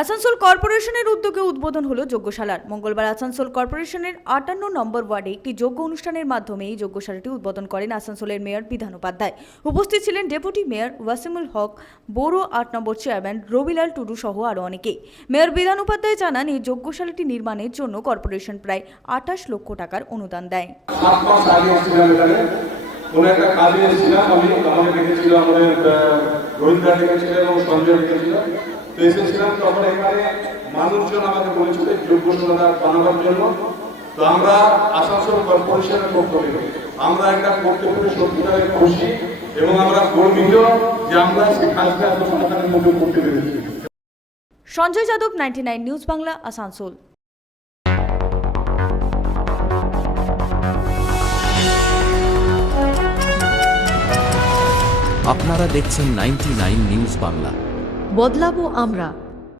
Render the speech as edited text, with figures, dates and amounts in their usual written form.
আসানসোল কর্পোরেশনের উদ্যোগে উদ্বোধন হলো যজ্ঞশালার। মঙ্গলবার আসানসোল কর্পোরেশনের 58 নম্বর ওয়ার্ডে একটি যজ্ঞ অনুষ্ঠানের মাধ্যমে এই যজ্ঞশালাটি উদ্বোধন করেন আসানসোলের মেয়র বিধান উপাধ্যায়। উপস্থিত ছিলেন ডেপুটি মেয়র ওয়াসিমুল হক, বড় 8 নম্বর চেয়ারম্যান রবিলাল টুডু সহ আরও অনেকে। মেয়র বিধান উপাধ্যায় জানান, এই যজ্ঞশালাটি নির্মাণের জন্য কর্পোরেশন প্রায় 28 লক্ষ টাকার অনুদান দেয়। কোনো একটা কাজে এসেছিলাম, আমাদের ডেকেছিল, আমাদের গোবিন্দা ডেকেছিল এবং সঞ্জয় ডেকেছিল। তো এসেছিলাম, তখন এখানে মানুষজন আমাদের বলেছিল যোগ্যতা বানাবার জন্য। তো আমরা আসানসোল কর্পোরেশনের পক্ষ থেকে আমরা একটা করতে পেরে সত্যিকারের খুশি এবং আমরা গর্বিত যে আমরা সেই কাজটা এত সরকারের মধ্যে করতে পেরেছি। সঞ্জয় যাদব, 99 নিউজ বাংলা, আসানসোল। আপনারা দেখছেন 99 নিউজ বাংলা। বদলাবো আমরা।